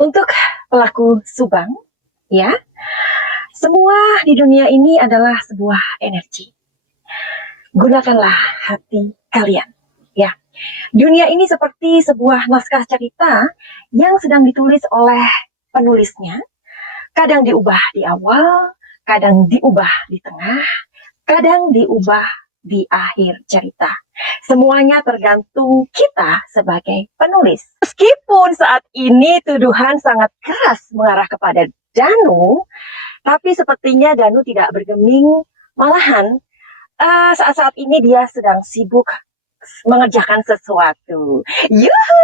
Untuk pelaku Subang, ya, semua di dunia ini adalah sebuah energi. Gunakanlah hati kalian, ya. Dunia ini seperti sebuah naskah cerita yang sedang ditulis oleh penulisnya. Kadang diubah di awal, kadang diubah di tengah, kadang diubah di akhir cerita. Semuanya tergantung kita sebagai penulis. Meskipun saat ini tuduhan sangat keras mengarah kepada Danu, tapi sepertinya Danu tidak bergeming. Malahan saat-saat ini dia sedang sibuk mengerjakan sesuatu. Yuhu!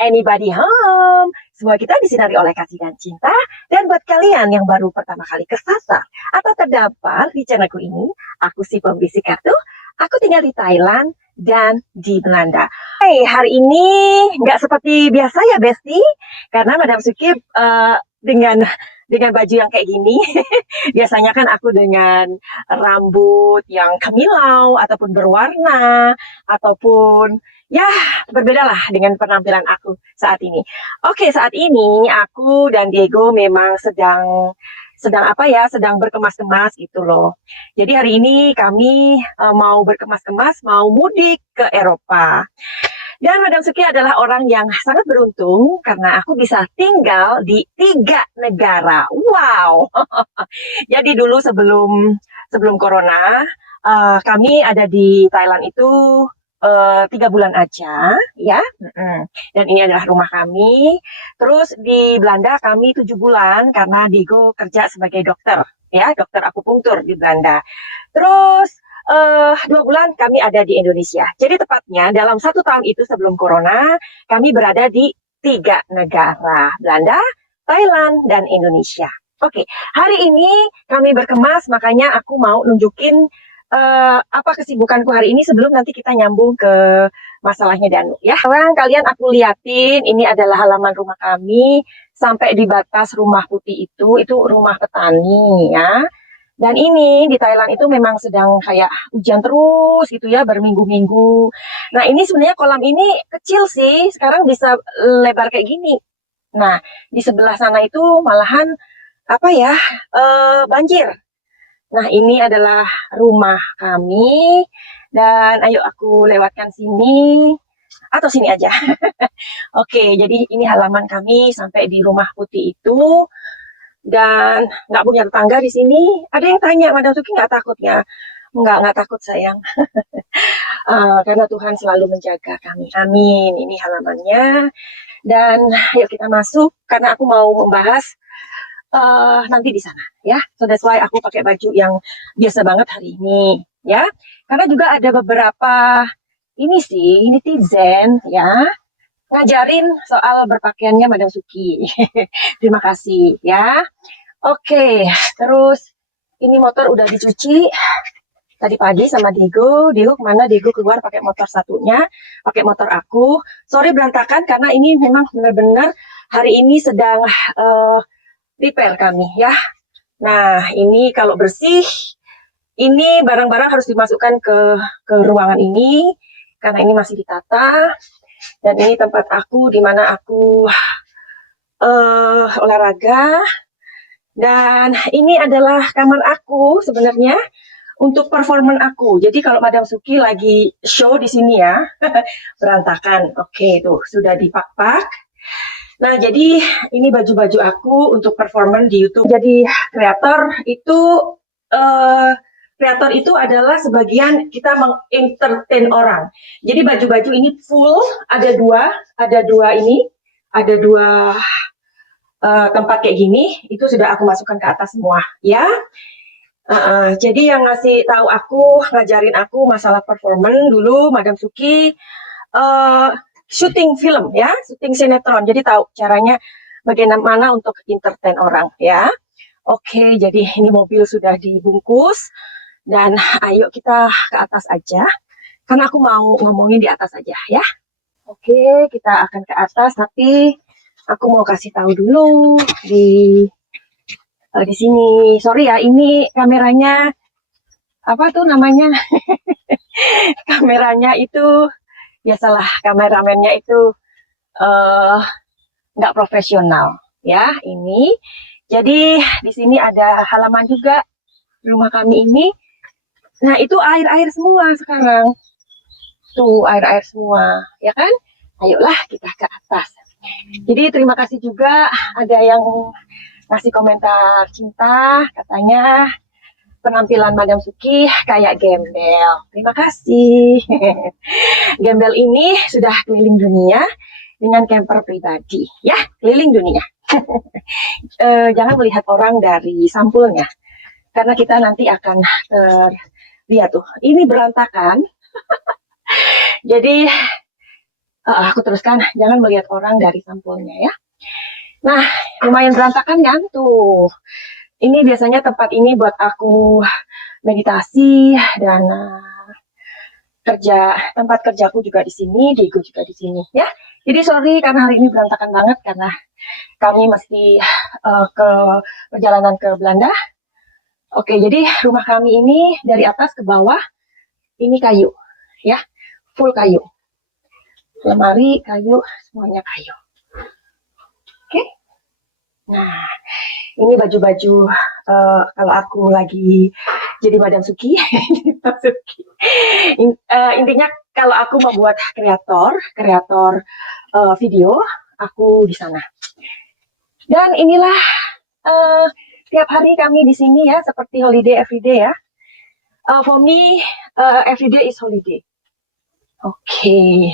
Anybody home? Semua kita disinari oleh kasih dan cinta. Dan buat kalian yang baru pertama kali kesasar atau terdampar di channelku ini, aku si pembisik kartu. Aku tinggal di Thailand dan di Belanda. Hey, hari ini nggak seperti biasa ya, Besti. Karena Madam Suki dengan baju yang kayak gini. Biasanya kan aku dengan rambut yang kemilau ataupun berwarna ataupun ya berbeda lah dengan penampilan aku saat ini. Oke, saat ini aku dan Diego memang sedang sedang apa ya, sedang berkemas-kemas gitu loh. Jadi hari ini kami mau berkemas-kemas, mau mudik ke Eropa. Dan Madam Suki adalah orang yang sangat beruntung karena aku bisa tinggal di 3 negara. Wow. Jadi dulu sebelum sebelum corona, kami ada di Thailand itu 3 bulan aja, ya. Dan ini adalah rumah kami. Terus di Belanda kami 7 bulan karena Diego kerja sebagai dokter, ya, dokter akupunktur di Belanda. Terus 2 bulan kami ada di Indonesia. Jadi tepatnya dalam 1 tahun itu sebelum corona, kami berada di 3 negara, Belanda, Thailand, dan Indonesia. Oke, hari ini kami berkemas, makanya aku mau nunjukin apa kesibukanku hari ini sebelum nanti kita nyambung ke masalahnya Danu. Ya, sekarang kalian aku liatin, ini adalah halaman rumah kami sampai di batas rumah putih itu rumah petani ya. Dan ini di Thailand itu memang sedang kayak hujan terus gitu ya, berminggu-minggu. Nah ini sebenarnya kolam ini kecil sih, sekarang bisa lebar kayak gini. Nah di sebelah sana itu malahan apa ya, banjir. Nah ini adalah rumah kami dan ayo aku lewatkan sini atau sini aja. Oke, jadi ini halaman kami sampai di rumah putih itu dan nggak punya tetangga di sini. Ada yang tanya, Madam Suki nggak takut ya? Nggak takut sayang. Karena Tuhan selalu menjaga kami. Amin. Ini halamannya. Dan yuk kita masuk karena aku mau membahas nanti di sana ya. So that's why aku pakai baju yang biasa banget hari ini ya. Karena juga ada beberapa ini sih netizen ya ngajarin soal berpakaiannya Madam Suki. Terima kasih ya. Oke, terus ini motor udah dicuci tadi pagi sama Diego. Diego kemana? Diego keluar pakai motor satunya, pakai motor aku. Sorry berantakan karena ini memang benar-benar hari ini sedang repair kami ya. Nah ini kalau bersih, ini barang-barang harus dimasukkan ke ruangan ini karena ini masih ditata. Dan ini tempat aku di mana aku olahraga. Dan ini adalah kamar aku sebenarnya untuk performan aku. Jadi kalau Madam Suki lagi show di sini ya, berantakan. Oke, tuh sudah dipak-pak. Nah, jadi ini baju-baju aku untuk performan di YouTube. Jadi eh, kreator itu adalah sebagian kita mengentertain orang. Jadi baju-baju ini full, ada dua ini, ada dua tempat kayak gini, itu sudah aku masukkan ke atas semua, ya. Jadi yang ngasih tahu aku, ngajarin aku masalah performan dulu, Madam Suki, syuting film ya, syuting sinetron. Jadi tahu caranya bagaimana untuk entertain orang ya. Oke, jadi ini mobil sudah dibungkus dan ayo kita ke atas aja. Karena aku mau ngomongin di atas aja ya. Oke, kita akan ke atas tapi aku mau kasih tahu dulu di sini. Sorry ya, ini kameranya apa tuh namanya? Kameranya itu biasalah kameramennya itu nggak profesional ya ini. Jadi di sini ada halaman juga rumah kami ini. Nah itu air-air semua sekarang. Tuh air-air semua, ya kan? Ayolah kita ke atas. Jadi terima kasih juga ada yang ngasih komentar cinta, katanya penampilan Madam Suki kayak gembel. Terima kasih. Gembel ini sudah keliling dunia dengan camper pribadi, ya, keliling dunia. Jangan melihat orang dari sampulnya, karena kita nanti akan lihat tuh, ini berantakan. Jadi aku teruskan, jangan melihat orang dari sampulnya ya. Nah, lumayan berantakan kan tuh. Ini biasanya tempat ini buat aku meditasi dan tempat kerjaku juga di sini, Diego juga di sini ya. Jadi sorry karena hari ini berantakan banget karena kami mesti ke perjalanan ke Belanda. Oke, jadi rumah kami ini dari atas ke bawah ini kayu ya, full kayu. Lemari kayu, semuanya kayu. Oke. Nah, ini baju-baju kalau aku lagi jadi Madam Suki. Intinya kalau aku membuat kreator video, aku di sana. Dan inilah tiap hari kami di sini ya, seperti holiday everyday ya. For me, everyday is holiday. Oke.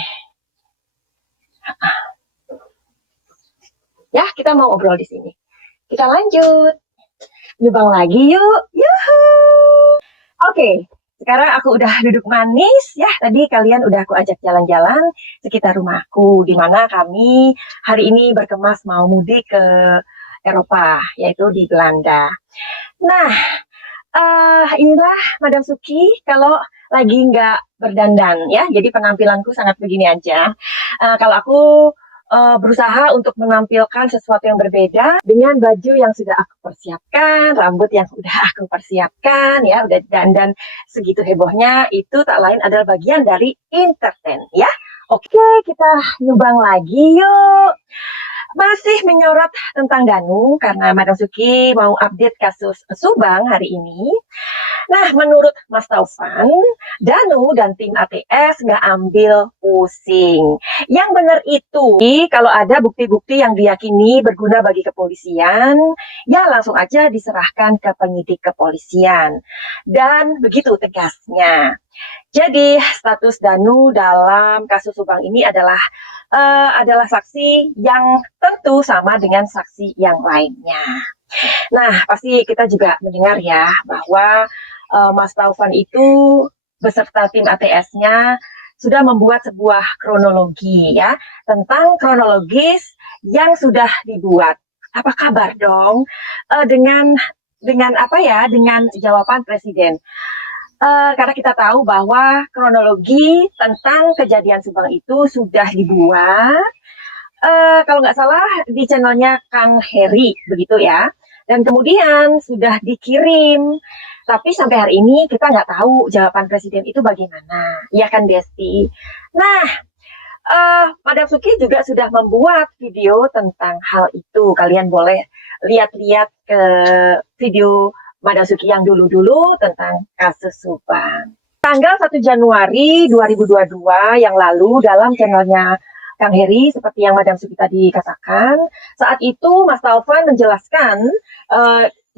Ya, kita mau ngobrol di sini. Kita lanjut. Nyumbang lagi yuk. Yuhuu. Oke, sekarang aku udah duduk manis ya. Tadi kalian udah aku ajak jalan-jalan sekitar rumahku, di mana kami hari ini berkemas mau mudik ke Eropa, yaitu di Belanda. Nah, inilah Madam Suki kalau lagi nggak berdandan ya. Jadi penampilanku sangat begini aja. Kalau aku berusaha untuk menampilkan sesuatu yang berbeda dengan baju yang sudah aku persiapkan, rambut yang sudah aku persiapkan, ya udah dandan segitu hebohnya, itu tak lain adalah bagian dari entertain, ya. Oke, kita nyumbang lagi yuk. Masih menyorot tentang Danu karena Madam Suki mau update kasus Subang hari ini. Nah, menurut Mas Taufan, Danu dan tim ATS nggak ambil pusing. Yang benar itu, kalau ada bukti-bukti yang diyakini berguna bagi kepolisian, ya langsung aja diserahkan ke penyidik kepolisian. Dan begitu tegasnya. Jadi, status Danu dalam kasus Subang ini adalah saksi yang tentu sama dengan saksi yang lainnya. Nah, pasti kita juga mendengar ya bahwa Mas Taufan itu beserta tim ATS-nya sudah membuat sebuah kronologi ya tentang kronologis yang sudah dibuat. Apa kabar dong dengan apa ya, dengan jawaban Presiden? Karena kita tahu bahwa kronologi tentang kejadian Subang itu sudah dibuat, kalau nggak salah di channelnya Kang Heri, begitu ya. Dan kemudian sudah dikirim, tapi sampai hari ini kita nggak tahu jawaban Presiden itu bagaimana, ya kan Desti? Nah, Madam Suki juga sudah membuat video tentang hal itu. Kalian boleh lihat-lihat ke video Madam Suki yang dulu-dulu tentang kasus Subang. Tanggal 1 Januari 2022 yang lalu dalam channelnya Kang Heri, seperti yang Madam Suki tadi katakan, saat itu Mas Taufan menjelaskan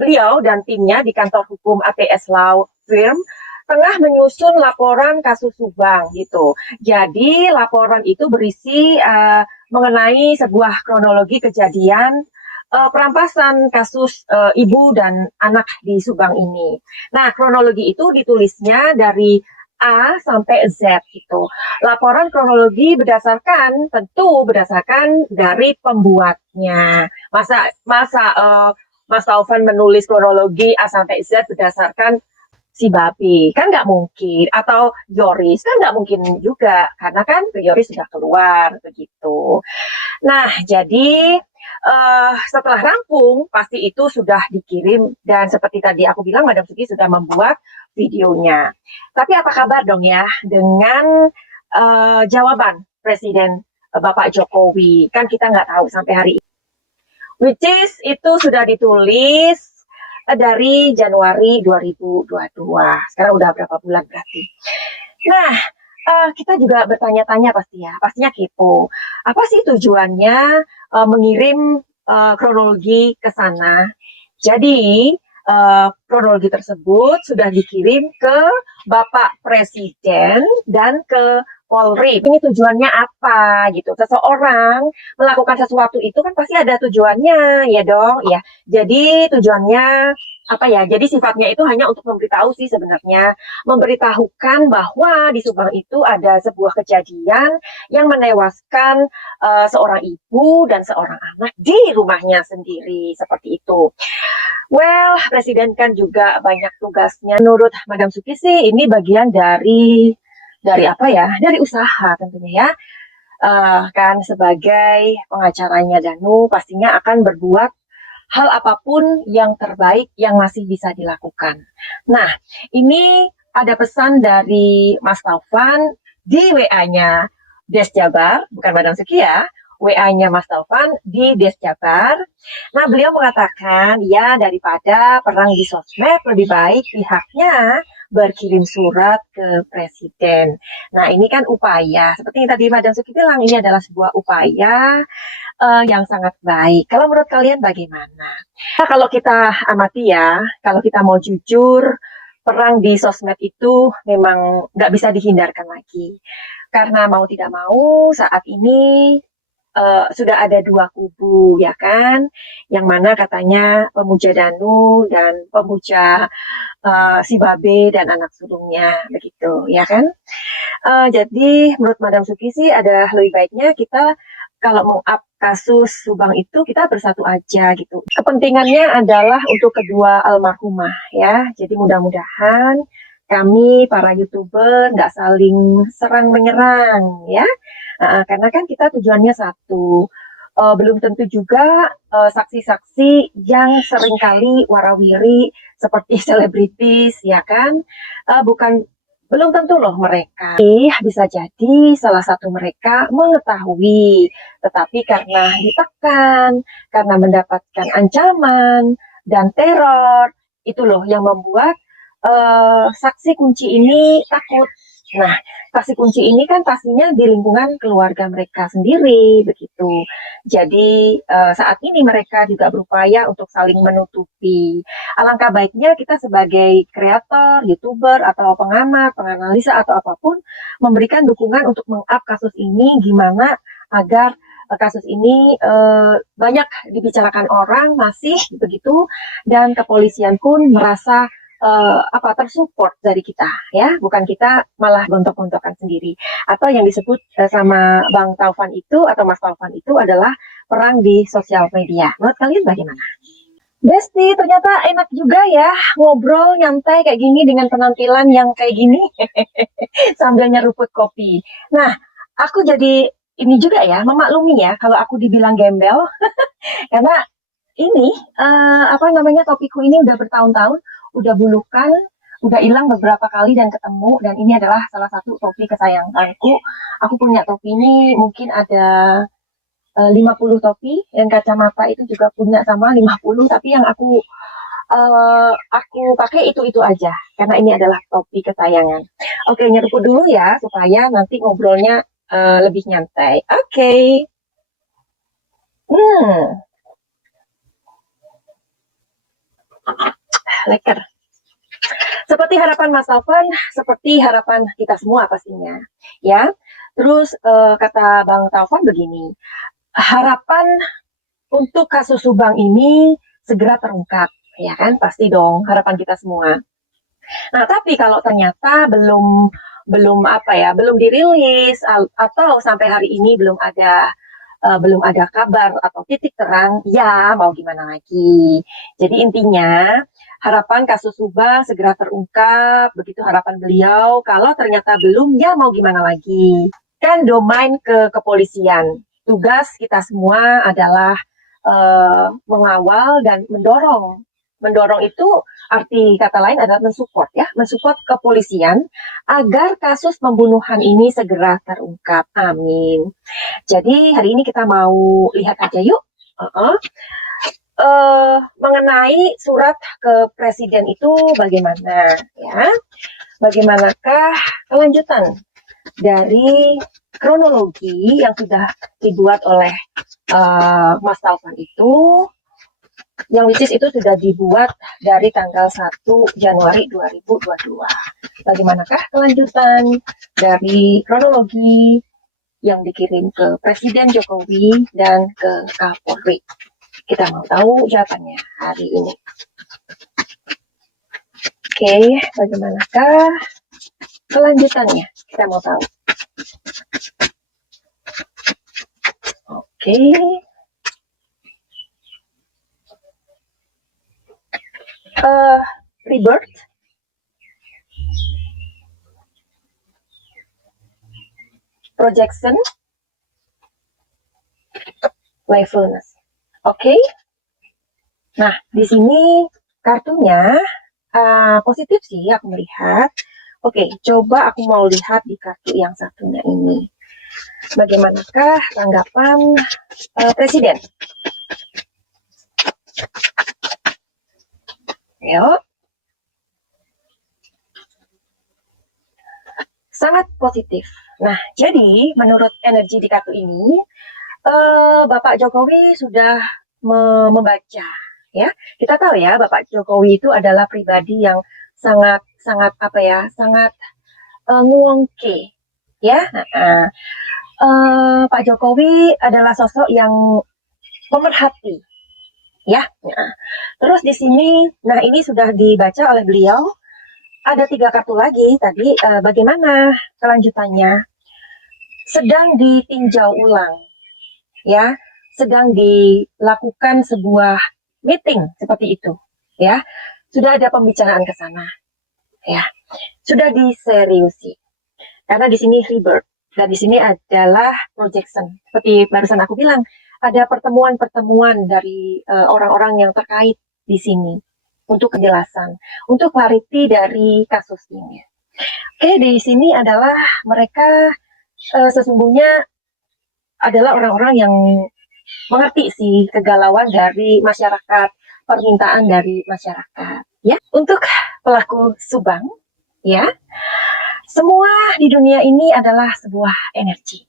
beliau dan timnya di kantor hukum ATS Law Firm tengah menyusun laporan kasus Subang gitu. Jadi laporan itu berisi mengenai sebuah kronologi kejadian perampasan kasus ibu dan anak di Subang ini. Nah, kronologi itu ditulisnya dari A sampai Z gitu. Laporan kronologi tentu berdasarkan dari pembuatnya. Masa Mas Taufan menulis kronologi A sampai Z berdasarkan si Babi, kan nggak mungkin, atau Yoris kan nggak mungkin juga, karena kan Yoris sudah keluar begitu. Nah, jadi setelah rampung pasti itu sudah dikirim, dan seperti tadi aku bilang Madam Suki sudah membuat videonya. Tapi apa kabar dong ya dengan jawaban Presiden Bapak Jokowi. Kan kita nggak tahu sampai hari ini. Which is itu sudah ditulis dari Januari 2022. Sekarang udah berapa bulan berarti. Nah, kita juga bertanya-tanya pasti ya, pastinya kepo. Apa sih tujuannya mengirim kronologi ke sana? Jadi, kronologi tersebut sudah dikirim ke Bapak Presiden dan ke Polri. Ini tujuannya apa gitu? Seseorang melakukan sesuatu itu kan pasti ada tujuannya, ya dong, ya. Jadi tujuannya apa ya? Jadi sifatnya itu hanya untuk memberitahu sih sebenarnya, memberitahukan bahwa di Subang itu ada sebuah kejadian yang menewaskan seorang ibu dan seorang anak di rumahnya sendiri seperti itu. Well, presiden kan juga banyak tugasnya. Menurut Madam Suki sih ini bagian dari apa ya? Dari usaha tentunya ya. Kan sebagai pengacaranya Danu pastinya akan berbuat hal apapun yang terbaik yang masih bisa dilakukan. Nah, ini ada pesan dari Mas Taufan di WA-nya Des Jabar, bukan Madam Suki ya, WA-nya Mas Taufan di Des Jabar. Nah, beliau mengatakan, ya daripada perang di sosmed, lebih baik pihaknya berkirim surat ke presiden. Nah, ini kan upaya, seperti yang tadi Madam Suki bilang, ini adalah sebuah upaya yang sangat baik. Kalau menurut kalian bagaimana? Nah, kalau kita amati ya, kalau kita mau jujur, perang di sosmed itu memang nggak bisa dihindarkan lagi. Karena mau tidak mau, saat ini sudah ada dua kubu, ya kan? Yang mana katanya pemuja Danu dan pemuja si Babe dan anak sulungnya, begitu, ya kan? Jadi menurut Madam Suki sih ada lebih baiknya kita kalau meng-up kasus Subang itu kita bersatu aja gitu. Kepentingannya adalah untuk kedua almarhumah ya. Jadi mudah-mudahan kami para YouTuber nggak saling serang menyerang ya. Karena kan kita tujuannya satu. Belum tentu juga saksi-saksi yang seringkali warawiri seperti selebritis ya kan, bukan belum tentu loh mereka. Bisa jadi salah satu mereka mengetahui, tetapi karena ditekan, karena mendapatkan ancaman dan teror, itu loh yang membuat saksi kunci ini takut. Nah, saksi kunci ini kan pastinya di lingkungan keluarga mereka sendiri, begitu. Jadi saat ini mereka juga berupaya untuk saling menutupi. Alangkah baiknya kita sebagai kreator, YouTuber, atau pengamat, penganalisa, atau apapun, memberikan dukungan untuk meng-up kasus ini gimana agar kasus ini banyak dibicarakan orang masih begitu dan kepolisian pun merasa tersupport dari kita ya, bukan kita malah gontok-gontokan sendiri atau yang disebut sama Bang Taufan itu atau Mas Taufan itu adalah perang di sosial media. Menurut kalian bagaimana? Besti, ternyata enak juga ya ngobrol nyantai kayak gini dengan penampilan yang kayak gini sambil nyeruput kopi. Nah, aku jadi ini juga ya memaklumi ya kalau aku dibilang gembel karena ini apa namanya topiku ini udah bertahun-tahun, udah bulukan, udah hilang beberapa kali dan ketemu dan ini adalah salah satu topi kesayanganku. Aku punya topi ini mungkin ada 50 topi dan kacamata itu juga punya sama 50 tapi yang aku pakai itu aja karena ini adalah topi kesayangan. Oke, nyeruput dulu ya supaya nanti ngobrolnya lebih nyantai. Oke. Hmm, leker. Seperti harapan Mas Taufan, seperti harapan kita semua pastinya, ya. Terus kata Bang Taufan begini, harapan untuk kasus Subang ini segera terungkap, ya kan? Pasti dong harapan kita semua. Nah, tapi kalau ternyata belum belum apa ya, belum dirilis atau sampai hari ini belum ada kabar atau titik terang, ya mau gimana lagi. Jadi intinya harapan kasus Subang segera terungkap, begitu harapan beliau. Kalau ternyata belum, ya mau gimana lagi. Kan domain ke kepolisian. Tugas kita semua adalah mengawal dan mendorong Mendorong itu arti kata lain adalah mensupport ya, mensupport kepolisian agar kasus pembunuhan ini segera terungkap. Amin. Jadi hari ini kita mau lihat aja yuk. Mengenai surat ke presiden itu bagaimana ya? Bagaimanakah kelanjutan dari kronologi yang sudah dibuat oleh Mas Taufan itu, yang which is itu sudah dibuat dari tanggal 1 Januari 2022. Bagaimanakah kelanjutan dari kronologi yang dikirim ke Presiden Jokowi dan ke Kapolri? Kita mau tahu jawabannya hari ini. Oke, bagaimanakah kelanjutannya? Kita mau tahu. Oke. Rebirth. Projection. Playfulness. Oke. Nah, di sini kartunya positif sih aku melihat. Oke, coba aku mau lihat di kartu yang satunya ini. Bagaimanakah tanggapan presiden? Yuk. Sangat positif. Nah, jadi menurut energi di kartu ini, Bapak Jokowi sudah membaca, ya. Kita tahu ya, Bapak Jokowi itu adalah pribadi yang sangat nguongke, ya. Pak Jokowi adalah sosok yang pemerhati, ya. Terus di sini, nah ini sudah dibaca oleh beliau. Ada 3 kartu lagi tadi. Bagaimana kelanjutannya? Sedang ditinjau ulang, ya, sedang dilakukan sebuah meeting seperti itu, ya, sudah ada pembicaraan ke sana, ya, sudah diseriusi, karena di sini rebirth dan di sini adalah projection, seperti barusan aku bilang, ada pertemuan-pertemuan dari orang-orang yang terkait di sini untuk kejelasan, untuk clarity dari kasus ini. Oke, di sini adalah mereka sesungguhnya adalah orang-orang yang mengerti sih kegalauan dari masyarakat, permintaan dari masyarakat. Ya, untuk pelaku Subang, ya, semua di dunia ini adalah sebuah energi.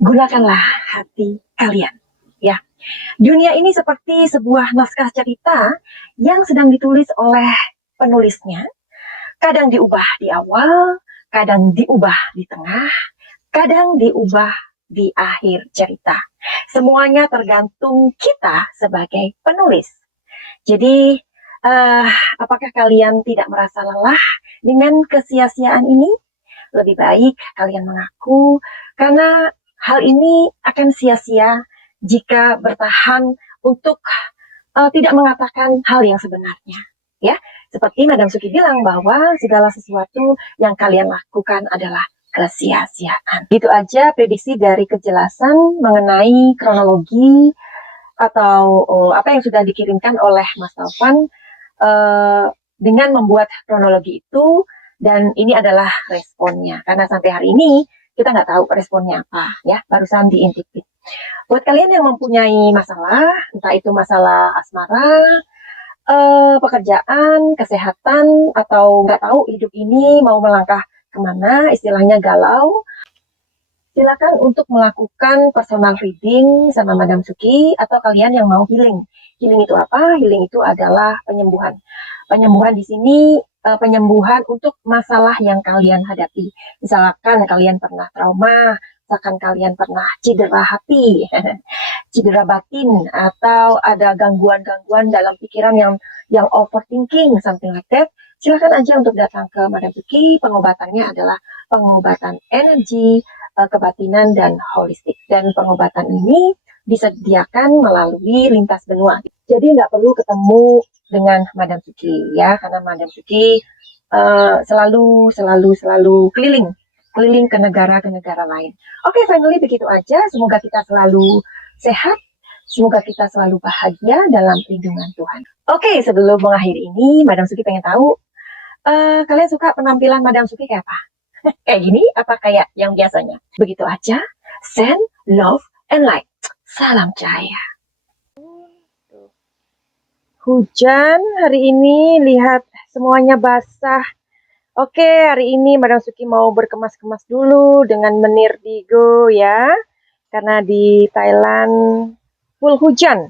Gunakanlah hati kalian, ya. Dunia ini seperti sebuah naskah cerita yang sedang ditulis oleh penulisnya. Kadang diubah di awal, kadang diubah di tengah, kadang diubah di akhir cerita. Semuanya tergantung kita sebagai penulis. Jadi, apakah kalian tidak merasa lelah dengan kesia-siaan ini? Lebih baik kalian mengaku, karena hal ini akan sia-sia jika bertahan untuk tidak mengatakan hal yang sebenarnya. Ya, seperti Madam Suki bilang bahwa segala sesuatu yang kalian lakukan adalah kesia-siaan. Gitu aja prediksi dari kejelasan mengenai kronologi atau apa yang sudah dikirimkan oleh Mas Taufan dengan membuat kronologi itu, dan ini adalah responnya. Karena sampai hari ini kita nggak tahu responnya apa, ya, barusan diintipin. Buat kalian yang mempunyai masalah, entah itu masalah asmara, pekerjaan, kesehatan, atau nggak tahu hidup ini mau melangkah kemana, istilahnya galau, silakan untuk melakukan personal reading sama Madam Suki, atau kalian yang mau healing. Healing itu apa? Healing itu adalah penyembuhan. Penyembuhan di sini penyembuhan untuk masalah yang kalian hadapi. Misalkan kalian pernah trauma, misalkan kalian pernah cedera hati, cedera batin, atau ada gangguan-gangguan dalam pikiran yang overthinking, something like that. Silakan aja untuk datang ke Madam Suki. Pengobatannya adalah pengobatan energi, kebatinan, dan holistik. Dan pengobatan ini disediakan melalui lintas benua. Jadi nggak perlu ketemu dengan Madam Suki, ya, karena Madam Suki selalu keliling ke negara lain. Oke, finally begitu aja. Semoga kita selalu sehat, Semoga kita selalu bahagia dalam lindungan Tuhan. Oke, sebelum mengakhiri ini, Madam Suki pengen tahu, kalian suka penampilan Madam Suki kayak apa? Kayak gini, apa kayak yang biasanya? Begitu aja, send, love, and like. Salam cahaya. Hujan hari ini, lihat semuanya basah. Oke, hari ini Madam Suki mau berkemas-kemas dulu dengan menir Digo ya. Karena di Thailand full hujan.